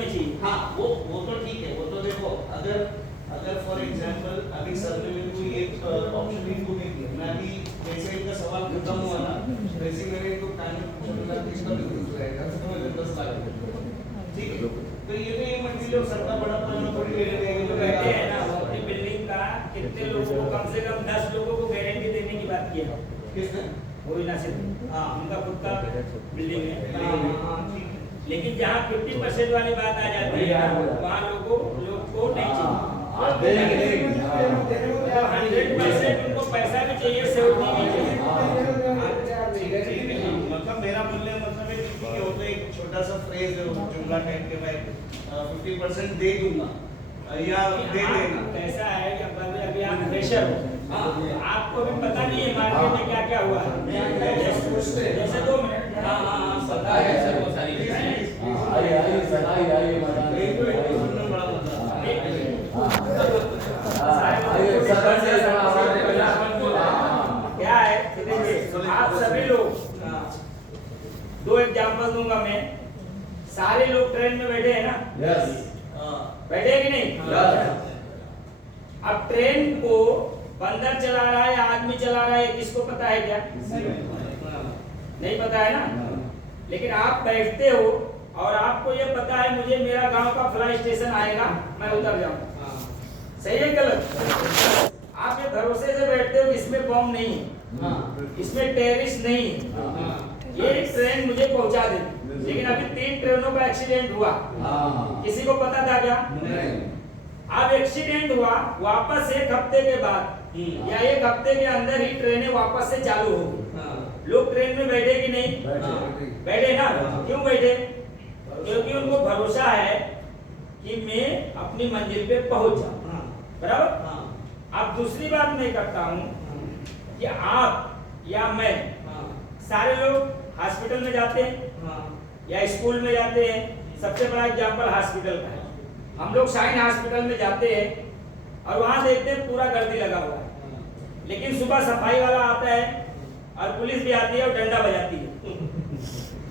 में चाहिए। हाँ वो तो ठीक है, वो तो देखो अगर फॉर एग्जांपल अभी सर ने मेरे को ये ऑप्शन इनको नहीं दिया, मैं अभी जैसे इनका सवाल खत्म हुआ ना वैसे मैंने इनको टाइम पूछा था कि इसका बिजनेस रहेगा तो मैं 10 लाख ठीक है। तो ये तो ये मंजिल लोग सबका बड़ा प्लान थोड़ी ले रहे हैं, बैठे हैं ना वो अपनी बिल्डिंग का कितने लोगों को, कम से कम 10 लोगों को गारंटी देने की बात की है। किसने? वो ही ना सिर्फ हाँ उनका खुद का बिल्डिंग है। हाँ ठीक है। लेकिन जहाँ 50% वाली बात आ जाती है वहाँ लोग को नहीं चाहिए। 100% उनको पैसा भी चाहिए, सिक्योरिटी भी चाहिए। मतलब मेरा बोलने का मतलब है कि वो तो एक छोटा सा फ्रेज है जुमला टाइप के, मैं 50% दे दूंगा या दे देना। ऐसा है कि अभी आप फ्रेशर हो, आपको भी पता नहीं है मार्केट में क्या क्या हुआ है। जैसे 2 मिनट पता है सर वो सारी क्या है आप सभी लोग, 2 एग्जांपल दूंगा मैं। सारे लोग ट्रेन में बैठे हैं ना? यस। बैठे हैं कि नहीं? अब ट्रेन को बंदर चला रहा है या आदमी चला रहा है किसको पता है क्या? नहीं पता है ना। लेकिन आप बैठते हो और आपको ये पता है मुझे मेरा गांव का फ्लाई स्टेशन आएगा, मैं उतर जाऊंगा। सही है गलत? आप ये भरोसे से बैठते हो इसमें बम नहीं है, इसमें टेररिस्ट नहीं है, ये ट्रेन मुझे पहुंचा देगी। लेकिन अभी 3 ट्रेनों का एक्सीडेंट हुआ, किसी को पता था क्या? अब एक्सीडेंट हुआ, वापस 1 हफ्ते के बाद या 1 हफ्ते के अंदर ही ट्रेनें वापस से चालू हो गई। लोग ट्रेन में बैठे कि नहीं? बैठे ना। क्यों बैठे? क्योंकि उनको भरोसा है कि मैं अपनी मंजिल पे पहुंच जाऊं। बराबर। अब दूसरी बात मैं करता हूं कि आप या मैं, सारे लोग हॉस्पिटल में जाते हैं या स्कूल में जाते हैं। सबसे बड़ा एग्जांपल हॉस्पिटल का है। हम लोग शाइन हॉस्पिटल में जाते हैं और वहां देखते हैं पूरा गर्दी लगा हुआ है, लेकिन सुबह सफाई वाला आता है और पुलिस भी आती है और डंडा बजाती है।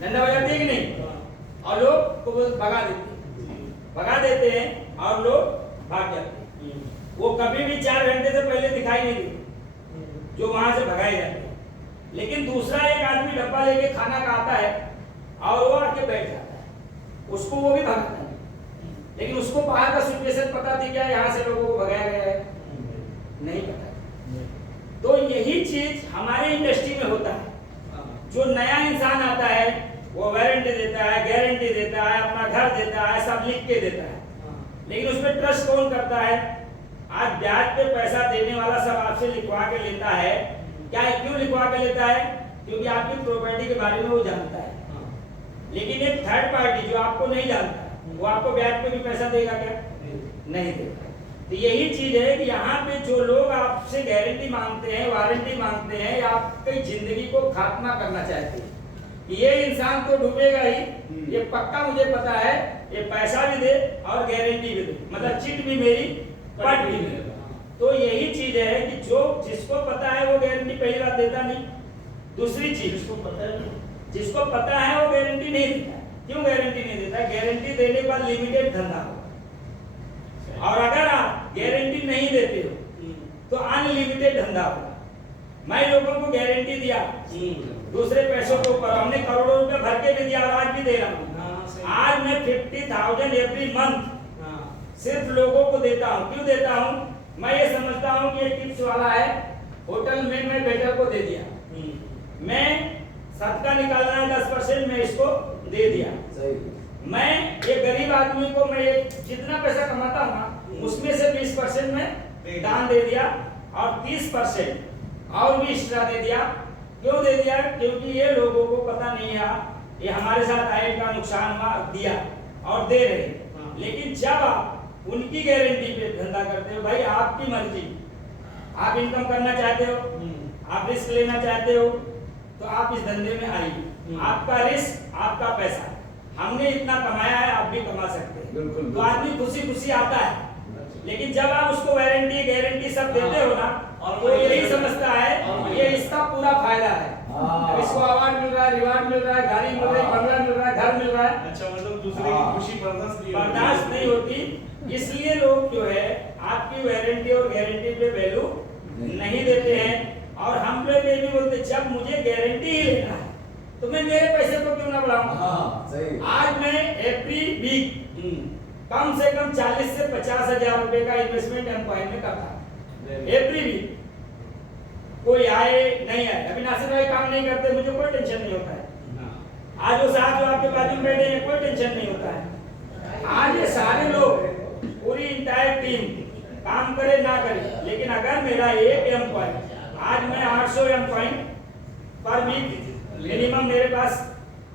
डंडा बजाती है कि नहीं? और लोग को भगा देते हैं और लोग भाग जाते हैं। वो कभी भी 4 घंटे से पहले दिखाई नहीं देते जो वहां से भगाए जाते हैं। लेकिन दूसरा एक आदमी डब्बा लेके खाना खाता है और वो आके बैठ जाता है, उसको वो भी भगाता है। लेकिन उसको बाहर का सिचुएशन पता थी क्या यहाँ से लोगों को भगाया गया है? नहीं पता। तो यही चीज हमारे इंडस्ट्री में होता है। जो नया इंसान आता है वो वारंटी देता है, गारंटी देता है, अपना घर देता है, सब लिख के देता है। लेकिन उसमें ट्रस्ट कौन करता है? आज ब्याज पे पैसा देने वाला सब आपसे लिखवा के लेता है। क्या क्यों लिखवा के लेता है? क्योंकि आपकी प्रॉपर्टी के बारे में वो जानता है। लेकिन एक थर्ड पार्टी जो आपको नहीं जानता वो आपको ब्याज पे भी पैसा देगा क्या? नहीं देगा। तो यही चीज है कि यहाँ पे जो लोग आपसे गारंटी मांगते हैं, वारंटी मांगते हैं या आपकी जिंदगी को खात्मा करना चाहते हैं, ये इंसान तो डूबेगा ही, ये पक्का मुझे पता है। ये पैसा भी दे और गारंटी भी दे, मतलब चिट भी मेरी पट भी दे। तो यही चीज है कि जो जिसको पता है वो गारंटी पहली बात देता नहीं। दूसरी चीज जिसको पता है वो गारंटी नहीं देता। क्यों गारंटी नहीं देता? गारंटी देने के बाद लिमिटेड धंधा होगा, और अगर आप गारंटी नहीं देते हो तो अनलिमिटेड धंधा होगा। मैं लोगों को गारंटी दिया दूसरे पैसों के ऊपर, हमने करोड़ों रुपए भर के भी दिया और आज भी दे रहा हूँ। आज मैं 50,000 एवरी मंथ सिर्फ लोगों को देता हूँ। क्यों देता हूँ? मैं ये समझता हूँ कि ये टिप्स वाला है, होटल में मैं वेटर को दे दिया, मैं सदका निकालना है 10% में इसको दे दिया। मैं ये गरीब आदमी को मैं जितना पैसा कमाता हूँ ना उसमें से 20% में दान दे दिया और 30% और भी एक्स्ट्रा दे दिया। क्यों दे दिया? क्योंकि ये लोगों को पता नहीं है ये हमारे साथ आय का नुकसान दिया और दे रहे। लेकिन जब आप उनकी गारंटी पे धंधा करते हो, भाई आपकी मर्जी, आप इनकम करना चाहते हो, आप रिस्क लेना चाहते हो तो आप इस धंधे में आइए। आपका रिस्क, आपका पैसा, हमने इतना कमाया है, आप भी कमा सकते हैं। तो आदमी खुशी खुशी आता है। लेकिन जब आप उसको वारंटी गारंटी सब देते हो ना, और वो यही समझता है ये इसका पूरा फायदा है। अब इसको अवार्ड मिल रहा है, रिवार्ड मिल रहा है, गाड़ी मिल रही है, बंगला मिल रहा है, घर मिल रहा है। अच्छा मतलब दूसरे की खुशी बर्दाश्त नहीं होती, इसलिए लोग जो है आपकी वारंटी और गारंटी पे वैल्यू नहीं देते हैं। और हम लोग ये भी बोलते जब मुझे गारंटी ही लेना है तो मैं मेरे पैसे को क्यों ना बढ़ाऊं। आज मैं एवरी वीक कम से कम 40 से 50,000 रुपए का इन्वेस्टमेंट एम्प्लॉय में करता हूं एवरी वीक। कोई आए नहीं आए, अभी नासिर भाई काम नहीं करते, मुझे कोई टेंशन नहीं होता है। आज वो साहब जो आपके बाजू में बैठे हैं, कोई टेंशन नहीं होता है। आज ये सारे लोग पूरी इंटायर टीम काम करे ना करे, लेकिन अगर मेरा एक एम्प्लॉय, आज मैं 800 एम्प्लॉय पर वीक मिनिमम मेरे पास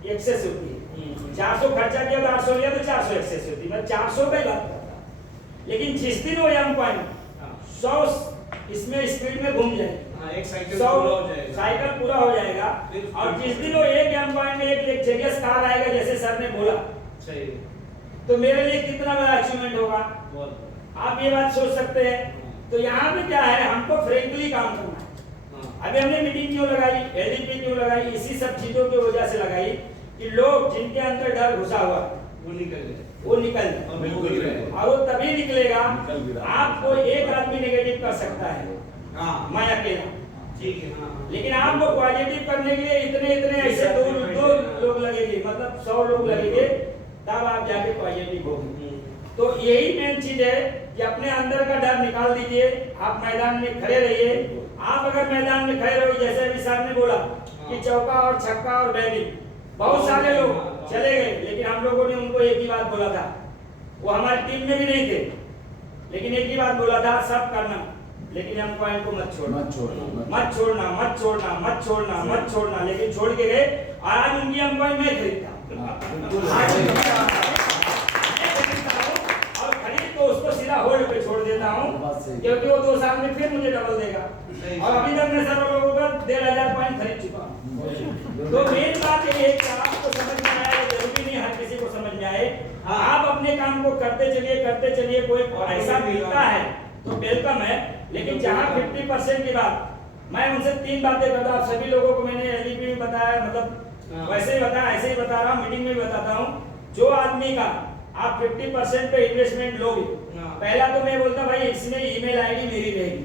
एक्सेस होती है। 400 खर्चा किया तो 800 लिया तो 400 एक्सेस होती है, मैं 400 का ही बात करता। लेकिन जिस दिन वो एम्प्लॉय 100 इसमें स्पीड में घूम जाए, एक साइकिल पूरा हो जाएगा, साइकिल पूरा हो जाएगा। और जिस दिन वो एक एम्प्लॉय में एक लग्जरियस कार आएगा जैसे सर ने बोला, सही, तो मेरे लिए कितना बड़ा अचीवमेंट होगा, आप ये बात सोच सकते हैं। तो यहाँ पे क्या है, हमको फ्रेंकली काम करना है। अभी हमने मीटिंग क्यों लगाई, एलडीपी क्यों लगाई, इसी सब चीजों की वजह से लगाई कि लोग जिनके अंदर डर घुसा हुआ वो निकल जाए, वो निकल जाए। और वो तभी निकलेगा, आपको एक आदमी नेगेटिव कर सकता है, मैं अकेला, ठीक है, लेकिन आपको पॉजिटिव करने के लिए इतने ऐसे दो लोग लगेंगे, मतलब 100 लोग लगेंगे, तब आप जाके पॉजिटिव होंगे। तो यही मेन चीज है कि अपने अंदर का डर निकाल दीजिए, आप मैदान में खड़े रहिए। आप अगर मैदान में खड़े रहो, जैसे अभी सर ने बोला कि चौका और छक्का और बैटिंग, बहुत सारे लोग चले गए, लेकिन हम लोगों ने उनको एक ही बात बोला था, वो हमारी टीम में भी नहीं थे, लेकिन एक ही बात बोला था, सब करना, लेकिन हम पॉइंट को मत छोड़ना, मत छोड़ना, मत छोड़ना, मत छोड़ना, मत छोड़ना। लेकिन छोड़ के गए और आज उनकी हम पॉइंट मैं खरीदता और खरीद तो उसको सीधा होल्ड पे छोड़ देता हूँ, क्योंकि वो 2 साल में फिर मुझे डबल देगा। और अभी तक मैं सब लोगों का 1,500 पॉइंट खरीद चुका हूँ। तो मेन बात ये है कि आपको समझ में आए, जरूरी नहीं हर किसी को समझ में आए, आप अपने काम को करते चलिए, कोई ऐसा मिलता है तो वेलकम है। लेकिन जहाँ 50% की बात, मैं उनसे 3 बातें करता हूँ, आप सभी लोगों को मैंने एलडीपी में बताया, मतलब वैसे ही बताया, ऐसे ही बता रहा हूँ, मीटिंग में भी बताता हूँ। जो आदमी का आप 50% पे इन्वेस्टमेंट लोगे, पहला तो मैं बोलता भाई इसमें ईमेल आईडी मेरी रहेगी,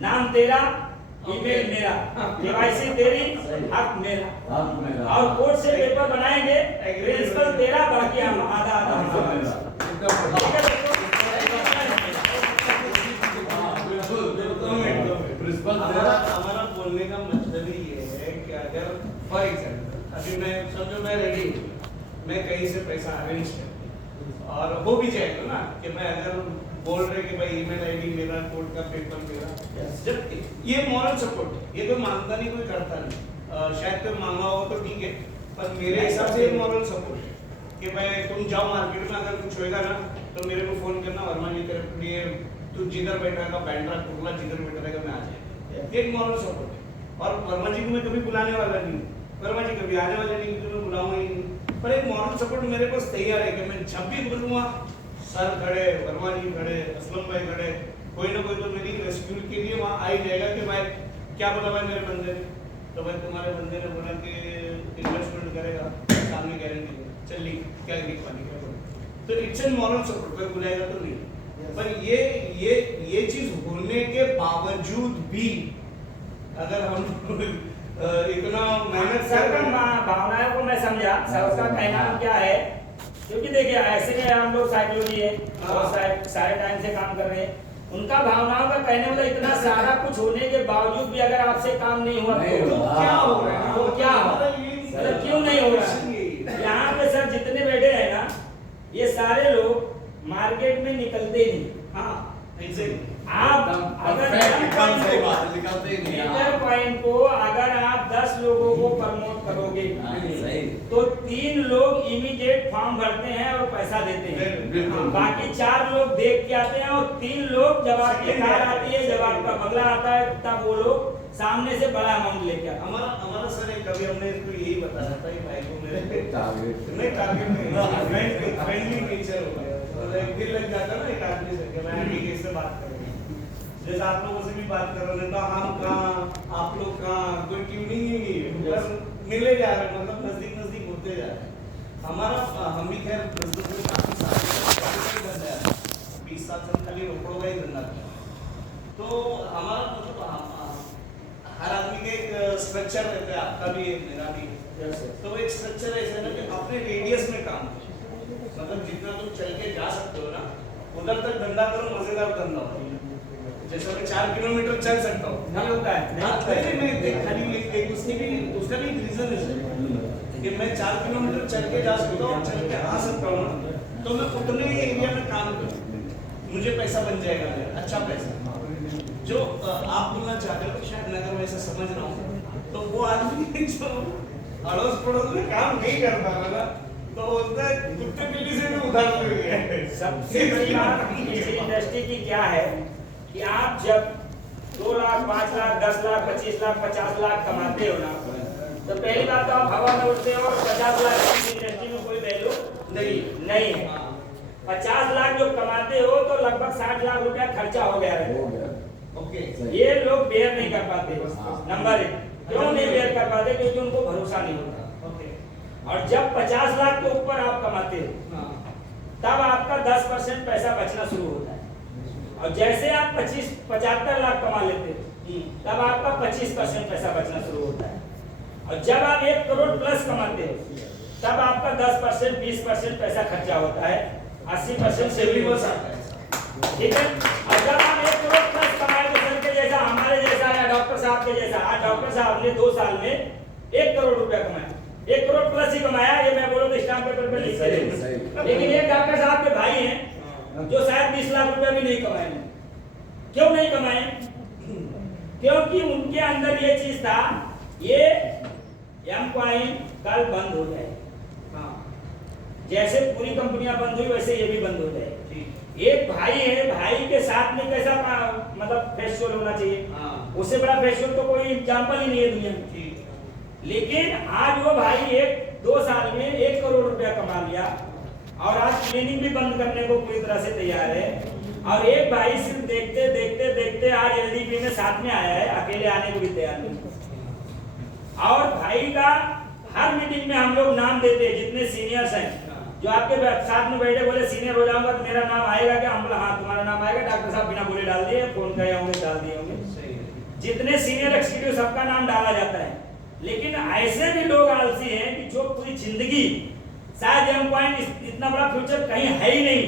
नाम तेरा, ईमेल मेरा, केवाईसी तेरी, हक मेरा, और कोर्ट से पेपर बनाएंगे, प्रिंसिपल तेरा, बाकी हम आधा हमारा बोलने का मतलब ही ये है कि अगर फॉर एग्जाम्पल अभी मैं समझो मैं रेडी हूँ, मैं कहीं से पैसा अरेंज कर और हो भी जाएगा ना कि मैं अगर बोल रहे कि भाई ईमेल आईडी मेरा, कोर्ट का पेपर मेरा, जब ये मॉरल सपोर्ट है, ये तो मांगता नहीं, कोई करता नहीं, शायद कोई मांगा हो तो ठीक है, पर मेरे हिसाब से ये मॉरल सपोर्ट है कि भाई तुम जाओ मार्केट में, अगर कुछ होएगा ना तो मेरे को फोन करना, वर्मा जी तेरे लिए तू जिधर बैठेगा बैंड्रा कुर्ला जिधर बैठेगा मैं आ जाएगा, एक मॉरल सपोर्ट है। और वर्मा जी को मैं कभी बुलाने वाला नहीं, वर्मा जी कभी आने वाले नहीं, तो मैं बुलाऊंगा ही नहीं, पर एक मॉरल सपोर्ट मेरे पास तैयार है कि मैं जब भी बोलूँगा सर खड़े, वर्मा जी खड़े, असलम भाई खड़े, कोई ना कोई तो मेरी रेस्क्यू के लिए वहाँ आ ही जाएगा कि भाई क्या बोला भाई मेरे बंदे ने, तो भाई तुम्हारे बंदे ने बोला कि इन्वेस्टमेंट करेगा, सामने गारंटी है, चल क्या लिखवानी क्या बोला, तो इट्स एन मॉरल सपोर्ट, कोई बुलाएगा तो नहीं। पर ये चीज होने के बावजूद भी अगर हम इतना मेहनत कर, भावनाओं को मैं समझा, सर का कहना क्या है, क्योंकि देखिए ऐसे में हम लोग साइकोलॉजी है, बहुत सारे टाइम से काम कर रहे हैं, उनका भावनाओं का कहने वाला इतना सारा कुछ होने के बावजूद भी अगर आपसे काम नहीं हुआ तो क्या हो रहा है, तो क्या मतलब क्यों नहीं हो रहा है। यहाँ पे सर जितने बैठे हैं ना, ये सारे लोग मार्केट में निकलते ही नहीं। आप अगर पॉइंट को अगर आप 10 लोगों को प्रमोट करोगे तो 3 लोग इमीडिएट फॉर्म भरते हैं और पैसा देते हैं, बाकी 4 लोग देख के आते हैं, और 3 लोग जब आपकी कार आती है, जब आपका बंगला आता है, तब वो लोग सामने से बड़ा अमाउंट लेके आते हैं। हमारा सर एक कभी हमने इसको यही बताया था कि भाई को मेरे टारगेट नहीं, फ्रेंडली नेचर हो गया, तो एक दिल लग जाता ना एक आदमी से कि मैं ठीक है इससे बात करूंगा, जैसे आप लोगों से भी बात कर रहे हैं, तो हम कहाँ, आप लोग कहाँ, कोई ट्यूनिंग ही नहीं है। अगर मिले जा रहे हैं, मतलब नजदीक नजदीक होते जा रहे हैं। हमारा हम भी खैर नजदीक में काफी सारे धंधा है, 20 साल से खाली रोकड़ों का ही धंधा है। तो हमारा मतलब हर आदमी के एक स्ट्रक्चर रहता है, आपका भी है, मेरा भी है। तो एक स्ट्रक्चर ऐसा है ना कि अपने रेडियस में काम करो, मतलब जितना तुम चल के जा सकते हो ना उधर तक धंधा करो, मजेदार धंधा हो। जैसे मैं 4 किलोमीटर चल सकता हूँ, नहीं होता है, नहीं खाली एक उसका भी रीजन है कि मैं 4 किलोमीटर चल के जा सकता हूँ, चल के आ सकता हूँ ना, तो मैं उतने ही एरिया में काम करूँ, मुझे पैसा बन जाएगा, अच्छा पैसा। जो आप बोलना चाहते हो शायद अगर मैं ऐसा समझ रहा हूँ, तो वो आदमी जो अड़ोस पड़ोस में काम नहीं कर पा रहा ना, तो उसने कुत्ते बिल्ली से भी उधार ले लिया है। सबसे बड़ी बात इस इंडस्ट्री की क्या है कि आप जब 2 लाख 5 लाख 10 लाख 25 लाख 50 लाख कमाते हो ना, तो पहली बात तो आप हवा में उड़ते हो और 50 लाख की इंडस्ट्री में कोई वैल्यू नहीं है। 50 लाख जो कमाते हो तो लगभग 60 लाख रुपया खर्चा हो गया है। ओके, ये लोग बेयर नहीं कर पाते। नंबर 1, क्यों नहीं बेयर कर पाते? क्योंकि उनको भरोसा नहीं होता। और जब 50 लाख के ऊपर आप कमाते हो तब आपका 10% पैसा बचना शुरू होता है, और जैसे आप 75 लाख कमा लेते हो तब आपका 25% पैसा बचना शुरू होता है, और जब आप 1 करोड़ प्लस कमाते हो तब आपका 10% 20% पैसा खर्चा होता है, 80% सेविंग होता है। ठीक है, और जब आप 1 करोड़ प्लस कमाए तो सर के जैसा, हमारे जैसा या डॉक्टर साहब के जैसा, आज डॉक्टर साहब ने 2 साल में 1 करोड़ रुपया कमाया, 1 करोड़ प्लस ही कमाया, ये मैं बोलो तो स्टाम्प पेपर पे लिख के देंगे। लेकिन एक डॉक्टर साहब के भाई हैं जो शायद 20 लाख रुपया भी नहीं कमाए। क्यों नहीं कमाए? क्योंकि उनके अंदर ये चीज था, ये एम कॉइन कल बंद हो जाए, जैसे पूरी कंपनियां बंद हुई वैसे ये भी बंद हो जाए। एक भाई है, भाई के साथ में कैसा मतलब फेस्टिवल होना चाहिए, उससे बड़ा फेस्टिवल तो कोई एग्जाम्पल ही नहीं है दुनिया में। लेकिन आज वो भाई 1-2 साल में 1 करोड़ रुपया कमा लिया, और आज क्लिनिक भी बंद करने को पूरी तरह से तैयार है। और एक भाई सिर्फ देखते देखते देखते आज एलडीपी में साथ में आया है, अकेले आने को भी तैयार नहीं। और भाई का हर मीटिंग में हम लोग नाम देते हैं, जितने सीनियर्स हैं जो आपके साथ में बैठे, बोले सीनियर हो जाऊंगा तो मेरा नाम आएगा क्या? हम बोला हाँ तुम्हारा नाम आएगा, डॉक्टर साहब बिना बोले डाल दिए, फोन करे होंगे डाल दिए होंगे। जितने सीनियर एक्सिक्यूटिव सबका नाम डाला जाता है। लेकिन ऐसे भी लोग आलसी हैं कि जो पूरी जिंदगी शायद एम पॉइंट इतना बड़ा फ्यूचर कहीं है ही नहीं,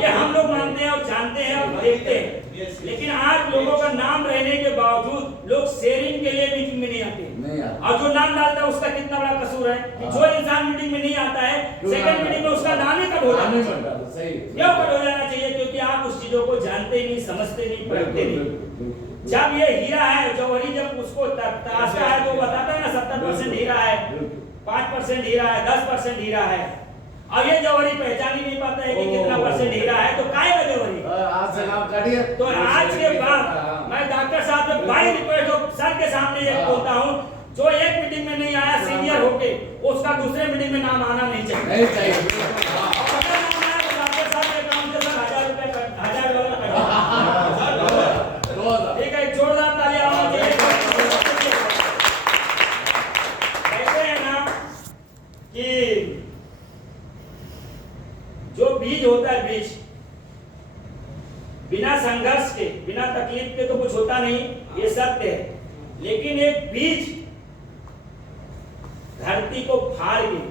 ये हम लोग मानते हैं और जानते हैं और देखते हैं। लेकिन आज लोगों का नाम रहने के बावजूद लोग शेयरिंग के लिए मीटिंग में नहीं आते, और जो नाम डालता है उसका कितना बड़ा कसूर है कि जो इंसान मीटिंग में नहीं आता है, सेकंड मीटिंग में उसका नाम ही कब हो जाता है? क्यों कब हो जाना चाहिए? क्योंकि आप उस चीजों को जानते नहीं, समझते नहीं, पढ़ते नहीं। जब ये हीरा है, जौहरी जब उसको तराशता है तो बताता है ना 70% हीरा है, 5% हीरा है, 10% हीरा है, और ये जौहरी पहचान ही नहीं पाता है कि कितना % हीरा है, तो काय का जौहरी? आज से नाम काटिए। तो आज के बाद मैं डॉक्टर साहब से बाई रिक्वेस्ट सर के सामने ये बोलता हूँ, जो एक मीटिंग में नहीं आया सीनियर होके, उसका दूसरे मीटिंग में नाम आना नहीं चाहिए। नहीं चाहिए। अगर नाम आया तो डॉक्टर साहब के अकाउंट से $1000 $1000 ठीक है, जोरदार तालियां होनी चाहिए। कहते हैं ना कि जो बीज होता है, बीज बिना संघर्ष के, बिना तकलीफ के तो कुछ होता नहीं, ये सत्य है। लेकिन एक बीज धरती को फाड़ के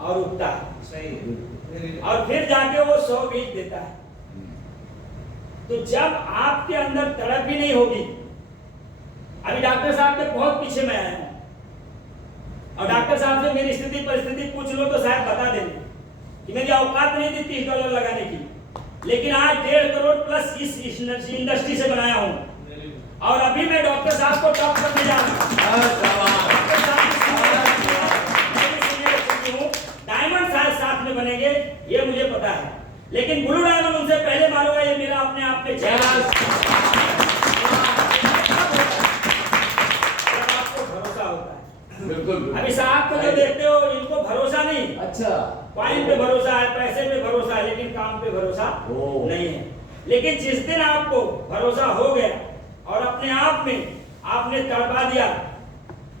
और उगता है, सही, और फिर जाके वो 100 बीज देता है। तो जब आपके अंदर तड़प भी नहीं होगी, अभी डॉक्टर साहब के बहुत पीछे में आया हूं, और डॉक्टर साहब से मेरी स्थिति परिस्थिति पूछ लो तो शायद बता देंगे कि मेरी औकात नहीं थी $30 लगाने की, लेकिन आज 1.5 करोड़ प्लस इस इंडस्ट्री से बनाया हूं, और अभी मैं डॉक्टर साहब को टॉप करने जा रहा हूं। डायमंड साथ में बनेंगे, ये मुझे पता है, लेकिन ब्लू डायमंड उनसे पहले मारूंगा, ये मेरा अपने आप में आपको भरोसा होता है। बिल्कुल। अभी साहब को जो देखते हो, इनको भरोसा नहीं, अच्छा, पॉइंट पे भरोसा है, पैसे पे भरोसा है, लेकिन काम पे भरोसा नहीं है। लेकिन जिस दिन आपको भरोसा हो गया और अपने आप में आपने तड़पा दिया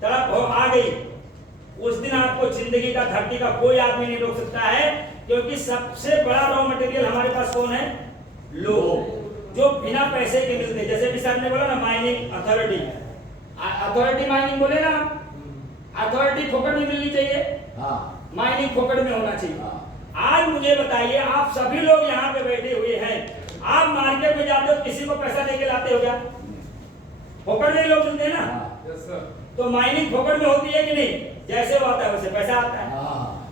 तड़प हो आ गई, उस दिन आपको जिंदगी का धरती का कोई आदमी नहीं रोक सकता है, क्योंकि सबसे बड़ा रॉ मटेरियल हमारे पास कौन है? लोग, जो बिना पैसे के मिलते। जैसे भी सर ने बोला ना माइनिंग अथॉरिटी, अथॉरिटी माइनिंग बोले ना, अथॉरिटी फोकट में मिलनी चाहिए, माइनिंग फोकट में होना चाहिए। आज मुझे बताइए, आप सभी लोग यहाँ पे बैठे हुए हैं, आप मार्केट में जाते हो, किसी को पैसा दे के लाते हो क्या? फोकट में लोग मिलते हैं ना। तो माइनिंग फोकट में होती है कि नहीं? जैसे वो आता है वैसे पैसा आता है।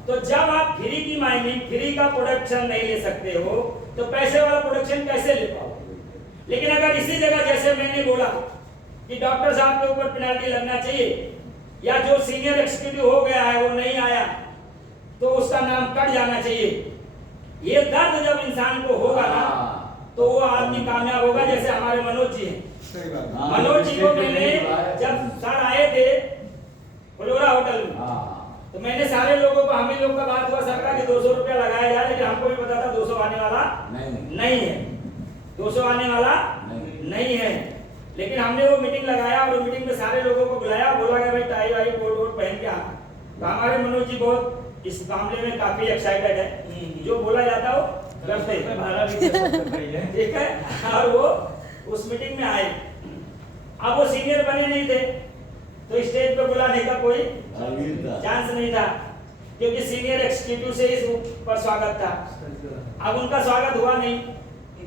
तो जब आप फ्री की माइनिंग, फ्री का प्रोडक्शन नहीं ले सकते हो, तो पैसे वाला प्रोडक्शन कैसे ले पाओगे? लेकिन अगर इसी जगह जैसे मैंने बोला कि डॉक्टर साहब के ऊपर पेनल्टी लगना चाहिए, या जो सीनियर एग्जीक्यूटिव हो गया है वो नहीं आया तो उसका नाम कट जाना चाहिए, ये दर्द जब इंसान को होगा ना, तो वो आदमी कामयाब होगा। जैसे हमारे मनोज जी हैं, मनोज जी को मैंने जब सर आए थे फ्लोरा होटल में, तो मैंने सारे लोगों को, हम ही लोग का बात हुआ सर का कि 200 रुपया लगाया जाए, लेकिन हमको भी पता था 200 आने वाला नहीं है, 200 आने वाला नहीं है। लेकिन हमने वो मीटिंग लगाया और मीटिंग में सारे लोगों को बुलाया, बोला कि भाई टाई वाई कोट वोट पहन के आना। तो हमारे मनोज जी बहुत इस मामले में काफी एक्साइटेड है, जो बोला जाता हो करते हैं, ठीक है। और वो उस मीटिंग में आए, अब वो सीनियर बने नहीं थे, तो स्टेज पे बुलाने का कोई चांस नहीं था, क्योंकि सीनियर एग्जीक्यूटिव से इस पर स्वागत था। अब उनका स्वागत हुआ नहीं।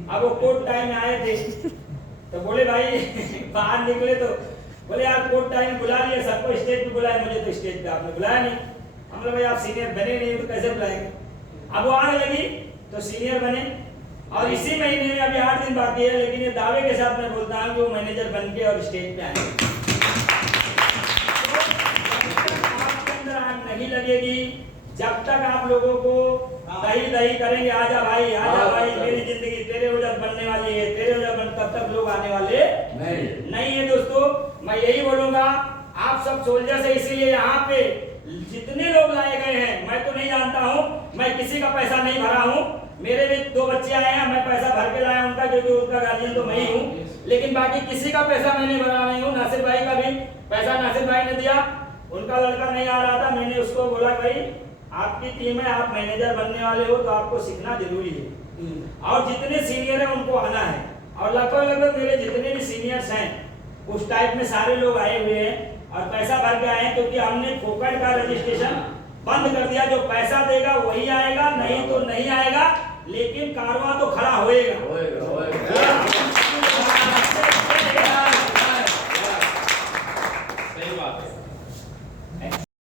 अब वो कोर्ट टाइम में आए थे, तो बोले भाई बाहर निकले तो बोले यार कोर्ट टाइम बुला लिए, सबको स्टेज पे बुलाया, मुझे तो स्टेज पे आपने बुलाया नहीं। हम लोग भाई आप सीनियर बने नहीं तो कैसे बुलाएंगे? अब वो आने लगी तो सीनियर बने, और इसी महीने में अभी 8 दिन बाकी है, लेकिन ये दावे के साथ मैं बोलता हूँ कि वो मैनेजर बन के और स्टेज पे आएंगे। आपके अंदर आग नहीं लगेगी जब तक आप लोगों को दही दही करेंगे, आजा भाई मेरी जिंदगी तेरे वजह बनने वाली है, तेरे वजह बन, तब तक लोग आने वाले नहीं है। दोस्तों मैं यही बोलूंगा, आप सब सोल्जर्स है, इसीलिए यहाँ पे जितने लोग लाए गए हैं, मैं तो नहीं जानता हूँ, मैं किसी का पैसा नहीं भरा हूँ। मेरे भी 2 बच्चे आए हैं, मैं पैसा भर के लाया उनका, क्योंकि उनका गार्जियन तो मैं ही हूँ, लेकिन बाकी किसी का पैसा मैंने भरा नहीं हूँ। नासिर भाई का भी पैसा नासिर भाई ने दिया, उनका लड़का नहीं आ रहा था, मैंने उसको बोला भाई आपकी टीम है, आप मैनेजर बनने वाले हो, तो आपको सीखना जरूरी है, और जितने सीनियर हैं उनको आना है। और लगभग मेरे जितने भी सीनियर्स हैं उस टाइप में सारे लोग आए हुए हैं और पैसा भर के आए हैं, क्योंकि हमने फोकट का रजिस्ट्रेशन बंद कर दिया। जो पैसा देगा वही आएगा, नहीं तो नहीं आएगा, लेकिन कारवां तो खड़ा होएगा।